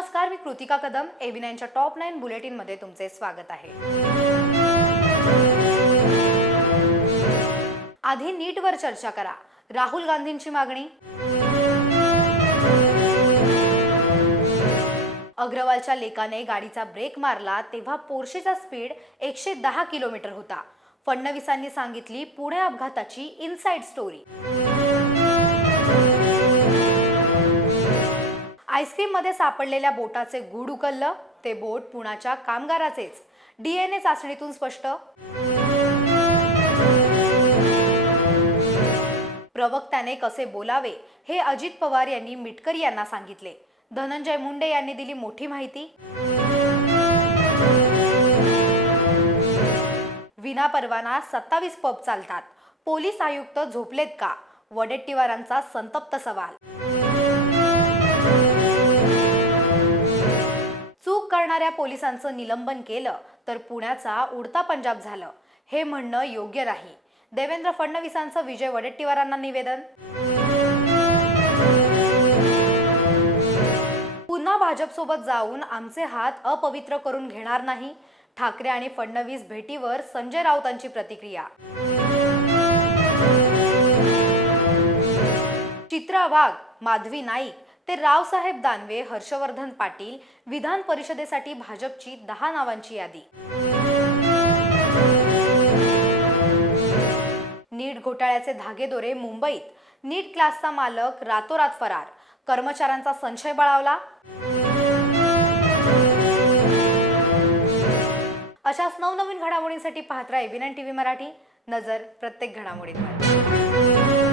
नमस्कार मी Kritika Kadam AV top nine बुलेटिनमध्ये तुमचे स्वागत आहे. आधी नीटवर चर्चा करा. राहुल गांधींची मागणी? अग्रवालच्या लेकाने गाडीचा ब्रेक मारला तेव्हा पोर्शेचा स्पीड एकशे दहा किलोमीटर होता. फडणवीसांनी सांगितली पुणे अपघाताची इनसाइड स्टोरी. आईस्क्रीममध्ये सापडलेल्या बोटाचे गूढ उकललं ते बोट पुण्याच्या कामगाराचेच. डीएनए चाचणीतून स्पष्ट. प्रवक्त्याने कसे बोलावे हे अजित पवार यांनी मिटकरी यांना सांगितले. धनंजय मुंडे यांनी दिली मोठी माहिती. विना परवाना सत्तावीस पब चालतात. पोलीस आयुक्त झोपलेत का? वडेट्टीवारांचा संतप्त सवाल. करणाऱ्या पोलिसांचं निलंबन केलं तर पुण्याचा उडता पंजाब झालं. हे म्हणणं योग्य नाही. देवेंद्र फडणवीसांचं विजय वडेट्टीवारांना निवेदन? पुन्हा भाजपसोबत जाऊन आमचे हात अपवित्र करून घेणार नाही. ठाकरे आणि फडणवीस भेटीवर संजय राऊतांची प्रतिक्रिया. चित्रा वाघ माधवी नाईक ते रावसाहेब दानवे हर्षवर्धन पाटील विधान परिषदेसाठी भाजपची दहा नावांची यादी. नीट घोटाळ्याचे धागेदोरे मुंबईत. नीट क्लासचा मालक रातोरात फरार. कर्मचाऱ्यांचा संशय बळावला. अशाच नवनवीन घडामोडींसाठी पाहत राहा एव्ही टीव्ही मराठी. नजर प्रत्येक घडामोडींवर.